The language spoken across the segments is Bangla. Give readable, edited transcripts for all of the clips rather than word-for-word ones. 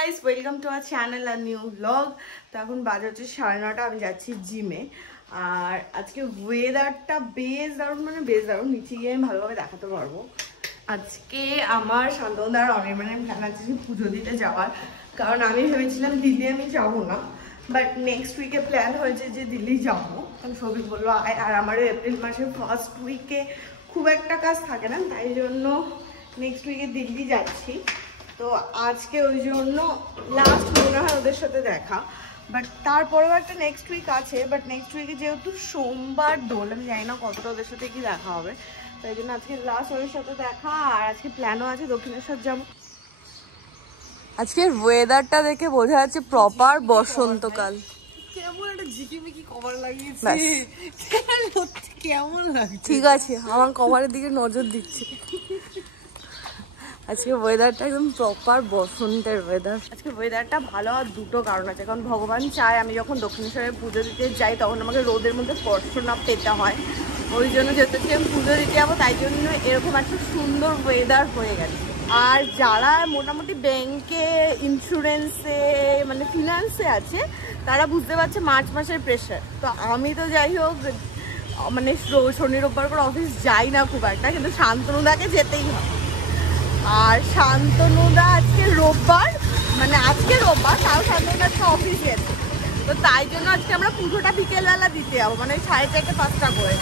Guys, welcome to our channel আর নিউ ব্লগ। তো এখন বাজে হচ্ছে 9:30, আমি যাচ্ছি জিমে। আর আজকে ওয়েদারটা বেশ দারুণ, মানে বেশ দারুণ। নিচে গিয়ে আমি ভালোভাবে দেখাতে পারবো। আজকে আমার শান্তনুদার অনির্বাণের প্ল্যান আছে যে পুজো দিতে যাওয়ার, কারণ আমি ভেবেছিলাম দিল্লি আমি যাবো না, বাট নেক্সট উইকে প্ল্যান হয়েছে যে দিল্লি যাবো। কারণ সবই বললো, আর আমারও এপ্রিল মাসের ফার্স্ট উইকে খুব একটা কাজ থাকে না, তাই জন্য নেক্সট উইকে দিল্লি যাচ্ছি। তো আজকে ওই জন্য লাস্ট মনে হয় ওদের সাথে দেখা, বাট তারপরেও একটা নেক্সট উইক আছে। বাট নেক্সট উইকে যেহেতু সোমবার দোল, আমি জানি না কতটা ওদের সাথে কি দেখা হবে, তাই জন্য আজকে লাস্ট ওদের সাথে দেখা। আর আজকে প্ল্যানও আছে দক্ষিণেশ্বর যাবো। আজকে ওয়েদারটা দেখে বোঝা যাচ্ছে প্রপার বসন্তকাল। কেমন একটা ঝিকিমিকি কভার লাগিয়েছে, কেমন লাগছে? ঠিক আছে, আমার কভারের দিকে নজর দিচ্ছে। আজকে ওয়েদারটা একদম প্রপার বসন্তের ওয়েদার। আজকে ওয়েদারটা ভালো হওয়ার দুটো কারণ আছে। কারণ ভগবান চায় আমি যখন দক্ষিণেশ্বরে পুজো দিতে যাই তখন আমাকে রোদের মধ্যে স্পর্শ না পেতে হয়। ওই জন্য যেহেতু আমি পুজো দিতে যাবো, তাই জন্য এরকম একটা সুন্দর ওয়েদার হয়ে গেছে। আর যারা মোটামুটি ব্যাংকে, ইন্স্যুরেন্সে, মানে ফিনান্সে আছে, তারা বুঝতে পারছে মার্চ মাসের প্রেশার। তো আমি তো যাই হোক মানে শনি রোববার করে অফিস যাই না খুব একটা, কিন্তু শান্তনুদাকে যেতেই হয়। আর শান্তনুদা আজকে রোববার, মানে আজকে রোববার, তাও শান্তনুদা আজকে অফিস গেছে। তো তাই জন্য আজকে আমরা পুজোটা বিকেলবেলা দিতে যাবো, মানে 4:30 5টা করে।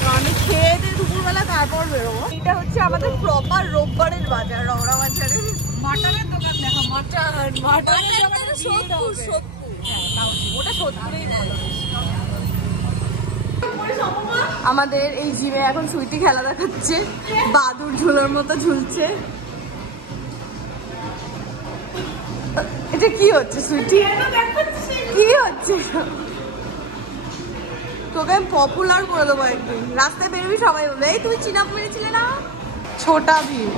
তো আমি খেয়ে দিয়ে দুপুরবেলা তারপর বেরোবো। এটা হচ্ছে আমাদের প্রপার রোববারের বাজার, রওনা বাজারে। মাটনের দোকান দেখো, মাটনের দোকান সোদপুর, ওটা সোদপুরেই ভালো। আমাদের এই জিমে এখন সুইটি খেলা দেখাচ্ছে, বাদুর ঝুলার মতো ঝুলছে। এটা কি হচ্ছে সুইটি, কি হচ্ছে? তোকে আমি পপুলার করে দেবো একদিন, রাস্তায় বেরোবি সবাই বলবে এই তুই চিনাপ মেরেছিলে না, ছোটা ভীম।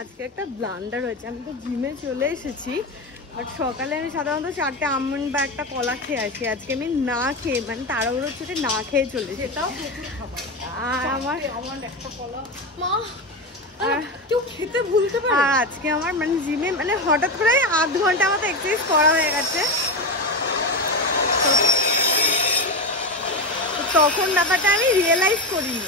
আজকে একটা ব্লান্ডার হয়েছে। আমি তো জিমে চলে এসেছি, বাট সকালে আমি সাধারণত 4টে আমন্ড বা একটা কলা খেয়ে আসি। আজকে আমি না খেয়ে, মানে তাড়াহুড়োর সাথে না খেয়ে চলে এসেছি। এটাও প্রচুর খাবার। আর আমার একটা কলা মা কেউ খেতে ভুলতে পারে। আর আজকে আমার মানে জিমে মানে হঠাৎ করে 8 ঘন্টা মতো এক্সারসাইজ করা হয়ে গেছে। তখন ব্যাপারটা আমি রিয়েলাইজ করিনি।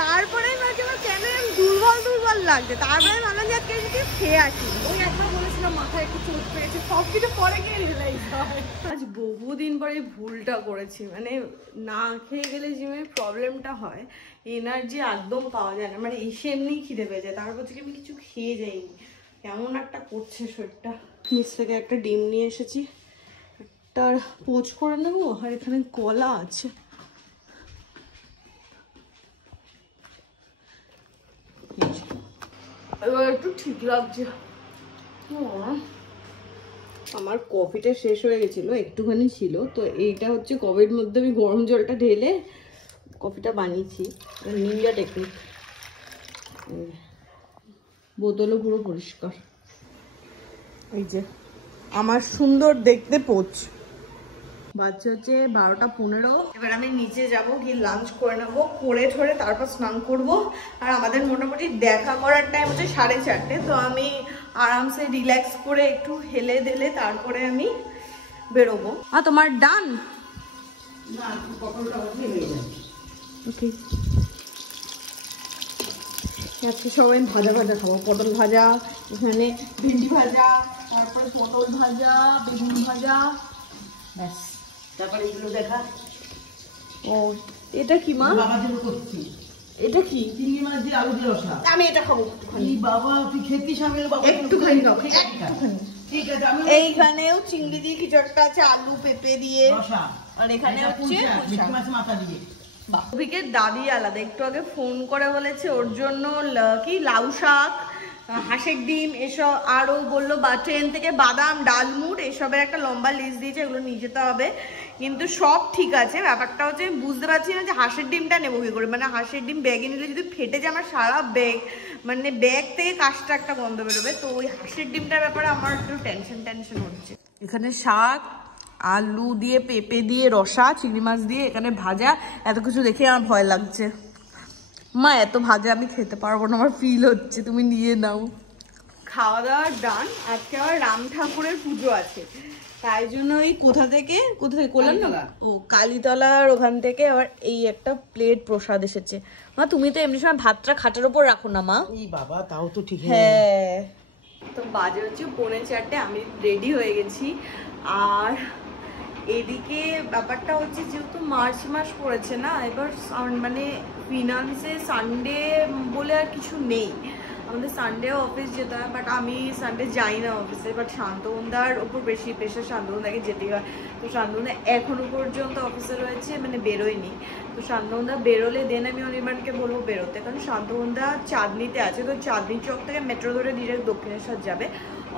তারপরে আমি ভাবছি আমার কেন দুর্বল দুর্বল লাগছে। তারপরে আমি ভাবলাম যে আজকে খেয়ে আসি। ওই একবার বলেছিলাম মাথায় একটু চোট পেয়েছে, সব কিছু পরে গিয়ে রিয়েলাইজ হয়। আজ বহুদিন পরে ভুলটা করেছি, মানে না খেয়ে গেলে জিমে প্রবলেমটা হয়, এনার্জি একদম পাওয়া যায় না। মানে এসে এমনি খিদে পেয়ে যায়, তারপর থেকে আমি কিছু খেয়ে যাইনি, কেমন একটা করছে শরীরটা। নিচ থেকে একটা ডিম নিয়ে এসেছি, একটা পোচ করে নেবো। আর এখানে কলা আছে, এবার একটু ঠিক লাগছে। আমার কফিটা শেষ হয়ে গেছিলো, একটুখানি ছিল, তো এইটা হচ্ছে কফির মধ্যে আমি গরম জলটা ঢেলে কফিটা বানিয়েছি, নিনজা টেকনিক। বোতলও পুরো পরিষ্কার। এই যে আমার সুন্দর দেখতে পোচ। বাচ্চা হচ্ছে 12:15। এবার আমি নিচে যাব, গিয়ে লাঞ্চ করে নেবো, করে ঠরে তারপর স্নান করব। আর আমাদের মোটামুটি দেখা করার টাইম হচ্ছে 4:30। তো আমি আরামসে রিল্যাক্স করে একটু হেলে দিলে তারপরে আমি বেরোবো। আর তোমার ডান? ওকে, আজকে সবাই ভাজা ভাজা খাবো। পটল ভাজা, এখানে ভেন্ডি ভাজা, তারপরে পটল ভাজা, বেগুন ভাজা, ব্যাস। তারপরে এগুলো দেখা। ও এটা কি মা? বাবার জন্য করছি। এটা কি? চিংড়ি মাছ দিয়ে আলু দিয়ে রসা। আমি এটা খাবো একটুখানি। বাবা তুই খেতিস, আমি একটুখানি দাও, একটুখানি। ঠিক আছে। আমি এইখানেও চিংড়ি দিয়ে কিছু একটা আছে, আলু পেঁপে দিয়ে রসা, আর এখানে হচ্ছে মিষ্টি মাছ মাথা দিয়ে। অভিকের দাদি আলাদা, একটু আগে ফোন করে বলেছে ওর জন্য কি লাউ শাক, হাঁসের ডিম এসব, আরও বললো ট্রেন থেকে বাদাম, ডালমুট এসবের একটা লম্বা লিস্ট দিয়েছে, এগুলো নিয়ে যেতে হবে। কিন্তু সব ঠিক আছে, ব্যাপারটা হচ্ছে আমি বুঝতে পারছি না যে হাঁসের ডিমটা নেবো কি করে। মানে হাঁসের ডিম ব্যাগে নিলে যদি ফেটে যায় আমার সারা ব্যাগ, মানে ব্যাগ থেকে কাজটা একটা গন্ধ বেরোবে। তো ওই হাঁসের ডিমটার ব্যাপারে আমার একটু টেনশন হচ্ছে। এখানে শাক, আলু দিয়ে, পেঁপে দিয়ে রসা, চিংড়ি মাছ দিয়ে, এখানে ভাজা, এত কিছু দেখে আমার ভয় লাগছে। মা এত ভাজা আমি খেতে পারবো না, আমার ফিল হচ্ছে, তুমি নিয়ে নাও। খাওয়া দাওয়ার ডান। আজকে আবার রাম ঠাকুরের পুজো আছে, তাই জন্য ওই কোথা থেকে করলাম না, ও কালীতলার ওখান থেকে আবার এই একটা প্লেট প্রসাদ এসেছে। মা তুমি তো এমনি সময় ভাতটা খাটের ওপর রাখো না মা। এই বাবা তাও তো ঠিক। হ্যাঁ, তো বাজে হচ্ছে 3:45, আমি রেডি হয়ে গেছি। আর এদিকে ব্যাপারটা হচ্ছে যেহেতু মার্চ মাস পড়েছে না, এবার মানে ফিনান্সে সানডে বলে আর কিছু নেই, আমাদের সানডে অফিস যেতে হয়, বাট আমি সানডে যাই না অফিসে। বাট শান্তনুদার ওপর বেশি প্রেশার, শান্তনুদাকে যেতেই হয়। তো শান্তনুদা এখনো পর্যন্ত অফিসে রয়েছে, মানে বেরোয়নি। তো শান্তনুদা বেরোলে দেন আমি অনির্বাণকে বলবো বেরোতে, কারণ শান্তনুদা চাঁদনিতে আছে, তো চাঁদনি চক থেকে মেট্রো ধরে ডিরেক্ট দক্ষিণেশ্বর যাবে।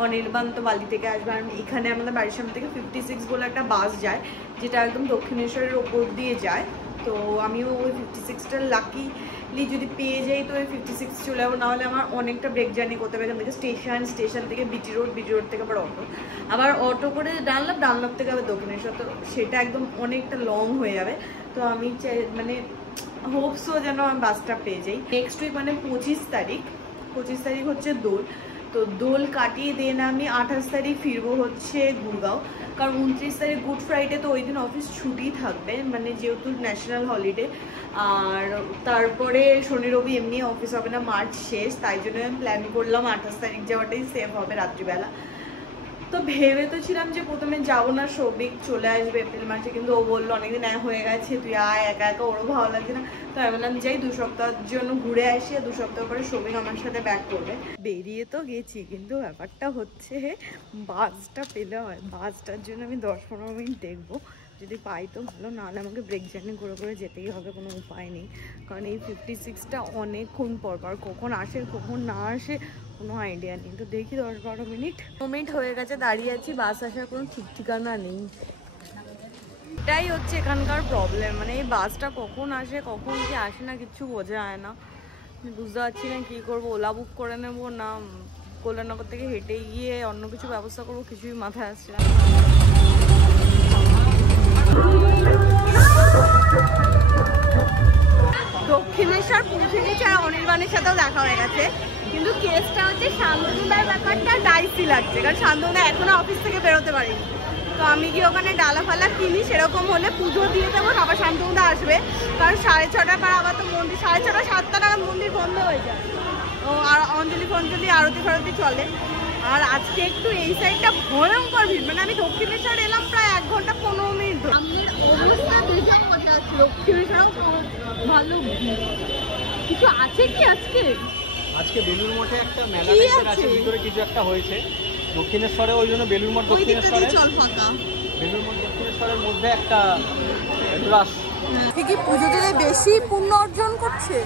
অনির্বাণ তো বালি থেকে আসবে। আর এখানে আমাদের বাড়ির সামনে থেকে 56 বলে একটা বাস যায়, যেটা একদম দক্ষিণেশ্বরের ওপর দিয়ে যায়। তো আমিও ওই 56টা লাকিলি যদি পেয়ে যাই তো ওই 56 চলে যাবো, নাহলে আমার অনেকটা ব্রেক জার্নি করতে হবে এখান থেকে স্টেশন থেকে বিটি রোড থেকে আবার অটো করে ডানলাপ থেকে আবার দক্ষিণেশ্বর, তো সেটা একদম অনেকটা লং হয়ে যাবে। তো আমি মানে হোপসও যেন আমি বাসটা পেয়ে যাই। নেক্সট উইক মানে 25 তারিখ হচ্ছে দোল। তো দোল কাটিয়ে দেন আমি 28 তারিখ ফিরবো হচ্ছে গুরগাঁও, কারণ 29 তারিখ গুড ফ্রাইডে, তো ওই দিন অফিস ছুটি থাকবে, মানে যেহেতু ন্যাশনাল হলিডে। আর তারপরে শনি রবি এমনি অফিস হবে না, মার্চ শেষ, তাই জন্য আমি প্ল্যান করলাম 28 তারিখ যাওয়াটাই সেফ হবে রাত্রিবেলা। তো ভেবে তো ছিলাম যে প্রথমে যাবো না, সৌভিক চলে আসবে এপ্রিল মাসে, কিন্তু ও বললো অনেকদিন হয়ে গেছে, তুই আয়, একা একা ওরও ভালো লাগছে না। তো আমি বললাম যাই 2 সপ্তাহের জন্য ঘুরে আসি, 2 সপ্তাহ পরে সৌভিক আমার সাথে ব্যাক করবে। বেরিয়ে তো গেছি, কিন্তু ব্যাপারটা হচ্ছে বাসটা পেলে হয়, বাসটার জন্য আমি 10-15 মিনিট দেখবো, যদি পাই তো ভালো, নাহলে আমাকে ব্রেক জার্নি করে যেতেই হবে, কোনো উপায় নেই। কারণ এই 56টা অনেকক্ষণ পর কখন আসে কখন না আসে কোনো আইডিয়া নেই। তো দেখি 10-12 মিনিট হয়ে গেছে, দাঁড়িয়ে আছি, বাস আসার কোনো ঠিক ঠিকানা নেই। এটাই হচ্ছে এখানকার প্রবলেম, মানে এই বাসটা কখন আসে কখন কি আসে না কিচ্ছু বোঝা যায় না, বুঝতে পারছি না কী করবো। ওলা বুক করে নেবো না কল্যাণনগর থেকে হেঁটে গিয়ে অন্য কিছু ব্যবস্থা করবো, কিছুই মাথায় আসছে না। দক্ষিণেশ্বর পৌঁছে গেছে, আর অনির্বাণের সাথেও দেখা হয়ে গেছে, কিন্তু কেসটা হচ্ছে শান্তনুদার ব্যাপারটা ডাইসি লাগছে, কারণ শান্তনুদা এখনো অফিস থেকে বেরোতে পারেনি। তো আমি কি ওখানে ডালা ফালা কিনি, সেরকম হলে পুজো দিয়ে দেবো, আবার শান্তনুদা আসবে, কারণ 6:30 পর আবার তো মন্দির 6:30 7টা নাগাদ মন্দির বন্ধ হয়ে যায়, ও আর অঞ্জলি আরতি ফারতি চলে। আর আজকে একটু এই সাইডটা ভয়ঙ্কর ভিড়, মানে আমি দক্ষিণেশ্বর এলাম প্রায় 1 ঘন্টা 15 মিনিট ধরে। অবস্থা দেখে মজা আসছে, দক্ষিণেশ্বরও ভালো কিছু আছে কি আজকে বেলুর মঠে একটা মেলা আছে, ভিতরে কিছু একটা হয়েছে দক্ষিণেশ্বরে, ওই জন্য বেলুর মঠ দক্ষিণেশ্বরে, বেলুর মঠ দক্ষিণেশ্বরের মধ্যে একটা রাস কি পুজো দিলে বেশি পুণ্য অর্জন করছে,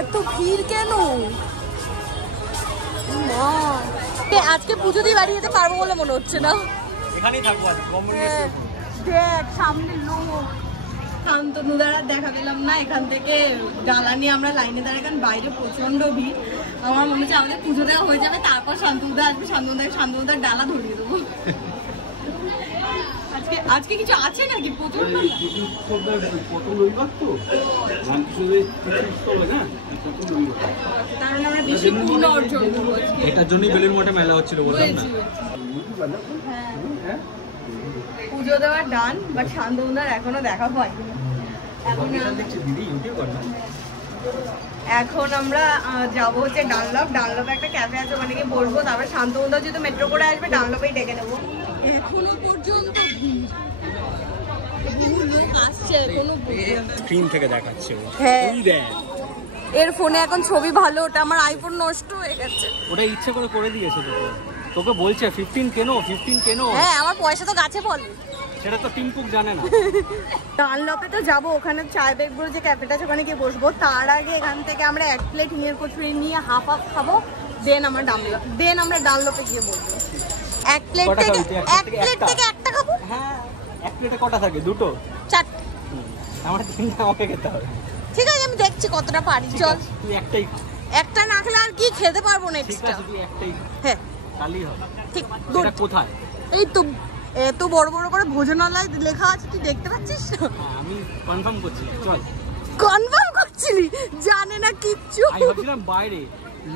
এত ভিড় কেন? আজকে পুজো দিয়ে বাড়ি যেতে পারবো বলে মনে হচ্ছে না, এখানেই থাকবো আজ। দেখ সামনে লোক, শান্তনুদার দেখা পেলাম না, এখান থেকে ডালা নিয়ে আমরা লাইনে দাঁড়াই, কারণ বাইরে প্রচন্ড ভিড়। আমার মনে হচ্ছে আমাদের পুজো দেওয়া হয়ে যাবে, তারপর শান্তনুদা আসবে, শান্তনুদার ডালা ধরিয়ে দেবো। আজকে কিছু আছে নাকি? এটার জন্যই বেলুর মঠে মেলা হচ্ছিল, বললাম না। পুজো দেওয়া ডান, বাট শান্তনুদার এখনো দেখা হয়নি। এখন আমরা যাবো হচ্ছে ডানলপে একটা ক্যাফে আছে, ওখানে গিয়ে বসবো, তারপরে শান্তনুদা যেহেতু মেট্রো করে আসবে ডানলপেই ডেকে নেবো। এখনো পর্যন্ত স্ক্রিন থেকে দেখাচ্ছে, এর ফোনে এখন ছবি ভালো, ওটা আমার আইফোন নষ্ট হয়ে গেছে, ওটা ইচ্ছে করে দিয়েছে তোকে বলছে 15 কেন। হ্যাঁ, আমার পয়সা তো গাছে বলে, সেটা তো টিমপুক জানে না। ডানলপে তো যাবো, ওখানে চায় বেগগুলো যে ক্যাফেটা আছে ওখানে গিয়ে বসবো, তার আগে এখান থেকে আমরা 1 প্লেট নিয়ের কচুরি নিয়ে হাফ খাবো, দেন আমরা ডানলপে গিয়ে বসবো। 1 প্লেট থেকে একটা খাবো। হ্যাঁ, 1 প্লেটে কটা থাকে? 2টো 4টে, আমার 3টা আমাকে খেতে হবে। ঠিক আছে, আমি দেখছি কতটা পারি, চল। তুই একটাই, একটা না খেলে আর কি খেতে পারবো না এক্সট্রা। ঠিক আছে, তুই একটাই, হ্যাঁ তাহলেই হবে। ঠিক। এটা কোথায়? এই তো এত বড় করে ভোজনালয় লেখা আছে, তুই দেখতে পাচ্ছিস না? আমি কনফার্ম করছি, চল। কনফার্ম করছিস? বুঝলি, জানে না কিচ্ছু। আমি ভাবছিলাম বাইরে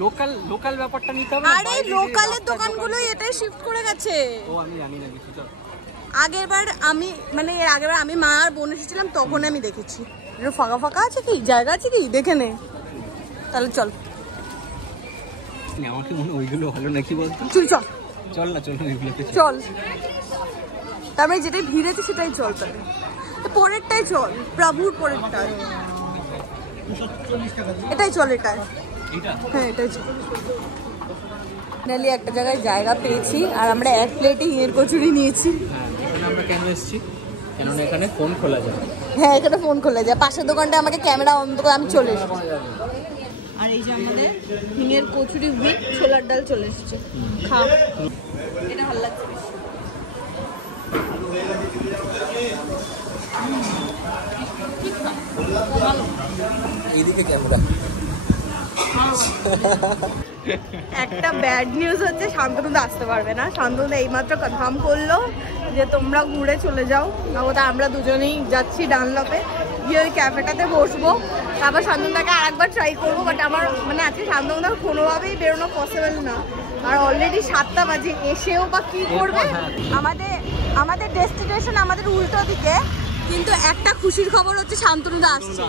লোকাল লোকাল ব্যাপারটা নিতে হবে। আরে লোকালের দোকানগুলো এটাই শিফট করে গেছে। ও আমি জানি না কিছু। চল আগেরবার আমি মানে এর আগেরবার আমি মা আর বোন এসেছিলাম তখন আমি দেখেছি। একটু ফাঁকা ফাঁকা আছে কি, জায়গা আছে কি দেখে নে, তাহলে চল। আমাকে মনে ওইগুলো ভালো নাকি বলতো। চল চল চল না, চল না ওইগুলোতে চল। তারপরে যেটাই ভিড় আছে সেটাই চল, তাহলে পরেরটাই চল, প্রভুর পরেরটাই। এটাই চল, এটাই। হ্যাঁ এটাই চল। ফাইনালি একটা জায়গায় জায়গা পেয়েছি আর আমরা এক প্লেটে ইঁড়ের কচুরি নিয়েছি। হ্যাঁ, এখানে আমরা কেন এসেছি? কেননা এখানে ফোন খোলা যায়। হ্যাঁ এখানে ফোন খোলা যায়। পাশের দোকানটা আমাকে ক্যামেরা অন করে আমি চলে এসেছি। আর এই যে আমাদের হিঙের কচুরি উইথ ছোলার ডাল চলে এসেছে। খা, এটা ভালো লাগছে। এইদিকে ক্যামেরা। একটা ব্যাড নিউজ হচ্ছে, শান্তনুদা আসতে পারবে না। শান্তনুদা এইমাত্র কনফার্ম করলো যে তোমরা ঘুরে চলে যাও, ওটা আমরা দুজনেই যাচ্ছি ডানলপে গিয়ে ওই ক্যাফেটাতে বসবো। তারপর শান্তনুদাকে আরেকবার ট্রাই করবো, বাট আমার মানে আজকে শান্তনুদার কোনোভাবেই বেরোনো পসিবল না। আর অলরেডি 7টা বাজে, এসেও বা কি করবে। আমাদের ডেস্টিনেশন আমাদের উল্টো দিকে, কিন্তু একটা খুশির খবর হচ্ছে শান্তনুদা আসছে।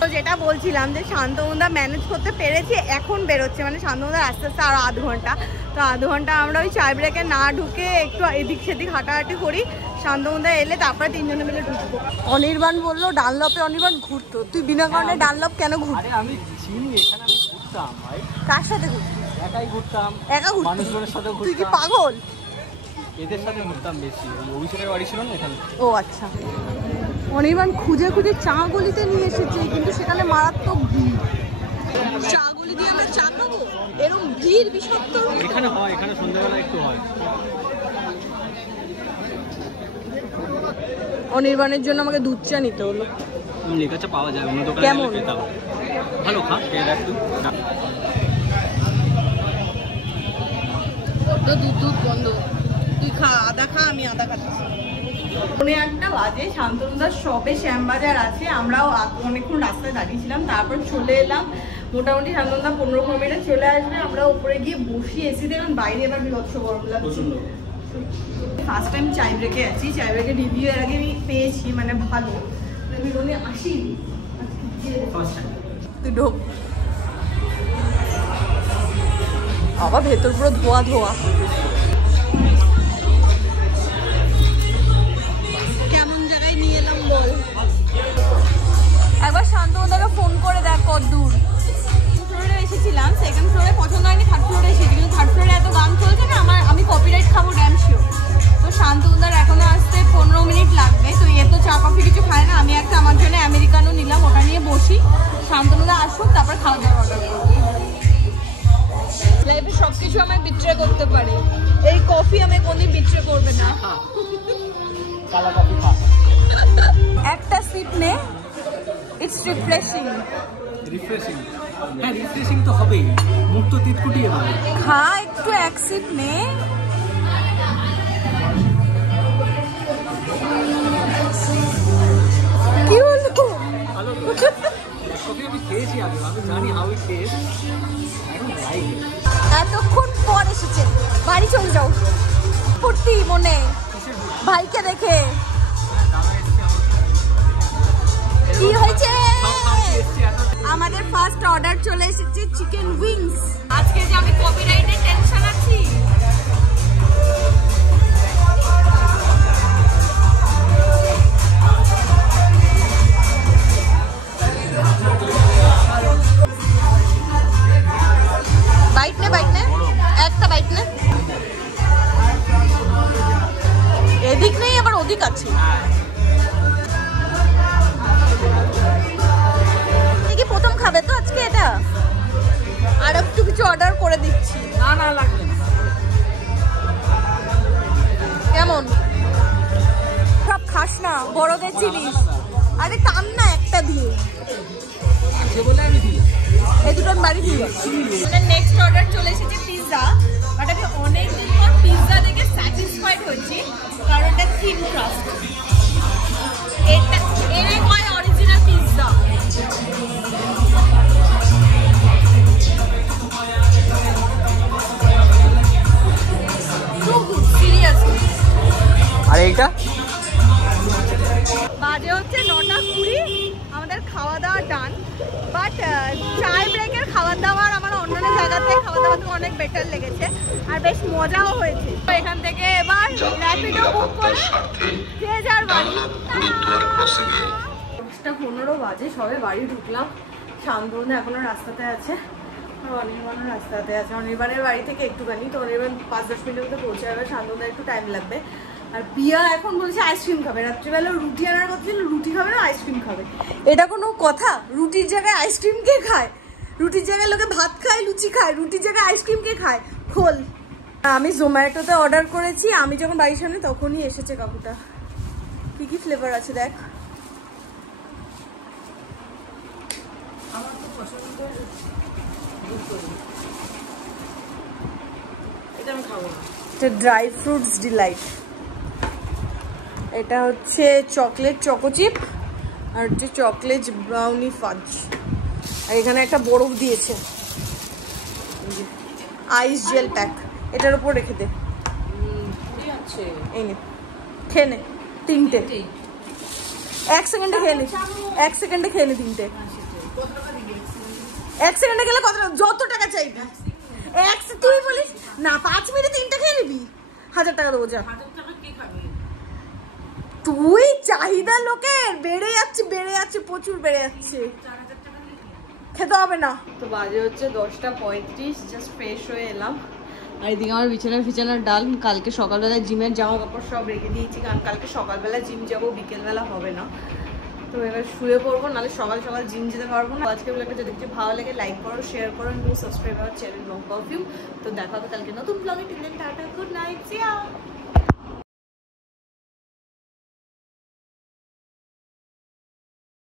তো যেটা বলছিলাম যে শান্তনুদা ম্যানেজ করতে পেরেছি, এখন বেরোচ্ছে। মানে শান্তনুদা আস্তে আস্তে আরো আধ ঘন্টা, তো আধ ঘন্টা আমরা ওই চায় ব্রেকে না ঢুকে একটু এদিক সেদিক হাঁটাহাঁটি করি। শান্তনুদা এলে তারপরে তিনজনে মিলে ঢুকবো। অনির্বাণ বললো ডানলপে অনির্বাণ ঘুরতো, তুই বিনা কারণে ডানলপ কেন ঘুরতো? আমি চিনি, এখানে আমি ঘুরতাম ভাই। কার সাথে ঘুরতো? একাই ঘুরতাম। একা ঘুরতো? মানুষজনের সাথে ঘুরতাম। তুই কি পাগল? এদের সাথে ঘুরতাম বেশি। অভিষেকের বাড়ি ছিল না এখানে। ও আচ্ছা। অনির্বাণ খুঁজে খুঁজে চা গলিতে নিয়ে এসেছে, কিন্তু সেখানে মারাত্মক ভিড়। চা গলি দিয়ে আমরা চা খাবো? এরকম ভিড় বিষাক্ত। এখানে হয়, এখানে সন্ধ্যাবেলা একটু হয়। অনির্বাণের জন্য আমাকে দুধ চা নিতে হলো। লেখা চা পাওয়া যায় অন্য দোকানে। কেমন? ভালো, খা, খেয়ে দেখ তুই। দুধ বন্ধ, তুই খা, আদা খা, আমি আদা খাচ্ছি। 8টা বাজে, শান্তনুদার শপে শ্যামবাজার আছে। আমরাও অনেকক্ষণ রাস্তায় দাঁড়িয়েছিলাম, তারপর চলে এলাম। মোটামুটি শান্তনুদা 15 মিনিটে চলে আসবে। আমরা উপরে গিয়ে বসি এসিতে, কারণ বাইরে এবার বিভৎস গরম লাগছে। ফার্স্ট টাইম চায় ব্রেকে আছি। চায় ব্রেকে রিভিউ এর আগে আমি পেয়েছি, মানে ভালো। আমি রোনে আসি, তুই ঢোক। আবার ভেতর পুরো ধোয়া ধোয়া। কেমন জায়গায় নিয়ে এলাম বল? একবার শান্তনুদাকে ফোন করে দেখ কত দূর। ফ্লোরে এসেছিলাম, সেকেন্ড ফ্লোরে পছন্দ হয়নি, থার্ড ফ্লোরে এসেছি। কিন্তু থার্ড ফ্লোরে এত গান চলছে না, আমি কপিরাইট খাবো ড্যাম শিওর। তো শান্তনুদার এখনো আসতে 15 মিনিট লাগবে। তো এ তো চা কফি কিছু খায় না। আমি একটা আমার জন্য আমেরিকানো নিলাম, ওটা নিয়ে বসি। শান্তনুদা আসুক, তারপর খাওয়া দাওয়া অর্ডার করবো। লাইফে সবকিছু আমায় বিট্রে করতে পারে, এই কফি আমায় কোনদিন বিট্রে করবে না। একটা সিপ নে, ইটস রিফ্রেশিং। রিফ্রেশিং? হ্যাঁ রিফ্রেশিং তো হবেই, মুখ তো তিতকুটিয়ে দেবে। খা একটু, এক সিপ নে। কি হলো? ভালো কফি আমি খেয়েছি আগে, আমি জানি how it test. I don't like it. এতক্ষণ পর এসেছে, বাড়ি চলে যাও। ফুর্তি মনে ভাইকে দেখে। কি হয়েছে? আমাদের ফার্স্ট অর্ডার চলে এসেছে, চিকেন উইংস। আজকে যে আমি কপিরাইটের টেনশন আছি। বাইট নে, বাইট নে, একটা বাইট নে। এদিক নেই আবার ওদিক আছে। কি প্রথম খাবে তো আজকে এটা? আর একটু কিছু অর্ডার করে দিচ্ছি। না না লাগবে না। কেমন? সব খাস না, বড়দের জিনিস। আরে কান না একটা দিয়ে, আছে বলে আমি দিই। এই দুটো বাড়ি দিয়ে। মানে নেক্সট অর্ডার চলে এসেছে পিৎজা। বাট আমি অনেকদিন পর পিৎজা দেখে স্যাটিসফাইড হচ্ছি, কারণ এটা থিন ক্রাস্ট। এটা এর হয় অরিজিনাল পিৎজা। চায় ব্রেকের খাবার দাবার আমার অন্যান্য জায়গাতে খাবার দাবার তো অনেক বেটার লেগেছে আর বেশ মজাও হয়েছে। তো এখান থেকে এবার র্যাপিডো বুক করে যে যার বাড়ি। 10:15 বাজে, সবে বাড়ি ঢুকলাম। শান্তনু এখনো রাস্তাতে আছে, অনির্বাণও রাস্তাতে আছে। অনির্বাণের বাড়ি থেকে একটুখানি, তো অনির্বাণ 5-10 মিনিটের মধ্যে পৌঁছে যাবে। শান্তনুর একটু টাইম লাগবে। আর পিয়া এখন বলছে আইসক্রিম খাবে। রাত্রিবেলা রুটি আনার কথা ছিল, রুটি খাবে না আইসক্রিম খাবে। এটা কোনো কথা? রুটির জায়গায় আইসক্রিম কে খায়? রুটির জায়গায় লোকে ভাত খায়, লুচি খায়, রুটির জায়গায় আইসক্রিম কে খায়? খোল। আমি জোম্যাটোতে অর্ডার করেছি, আমি যখন বাড়ির সামনে তখনই এসেছে কাকুটা। কি কি ফ্লেভার আছে দেখ। আমার তো পছন্দ, এটা আমি খাবো না। এটা ড্রাই ফ্রুটস ডিলাইট, এটা হচ্ছে চকলেট চকো চিপ, আর হচ্ছে চকলেট ব্রাউনি ফাজ। আর এখানে একটা বরফ দিয়েছে, আইস জেল প্যাক। এটার উপর রেখে দে। এই নে, খেয়ে নে 3টে। 1 সেকেন্ডে খেয়ে নে, 1 সেকেন্ডে খেয়ে নে 3টে। 1 সেকেন্ডে খেলে কত, যত টাকা চাইবি। তুই বলিস না 5 মিনিটে 3টে খেয়ে নিবি, 1000 টাকা দেবো। যা, তুই চাহিদা লোকের বেড়ে যাচ্ছে প্রচুর বেড়ে যাচ্ছে, খেতে হবে না। তো বাজে হচ্ছে 10:35, জাস্ট ফ্রেশ হয়ে এলাম। আর এদিকে আমার বিছানার ডাল। কালকে সকালবেলা জিমের জামা কাপড় সব রেখে দিয়েছি, কারণ কালকে সকালবেলা জিম যাবো, বিকেলবেলা হবে না। তো এবার শুয়ে পড়বো, নাহলে সকাল সকাল জিম যেতে পারবো না। আজকে ব্লগটা যদি কিছু ভালো লাগে লাইক করো, শেয়ার করো, সাবস্ক্রাইব আমার চ্যানেল নো পারফিউম। তো দেখা হবে কালকে নতুন ব্লগে। Till then tata, good night, see you.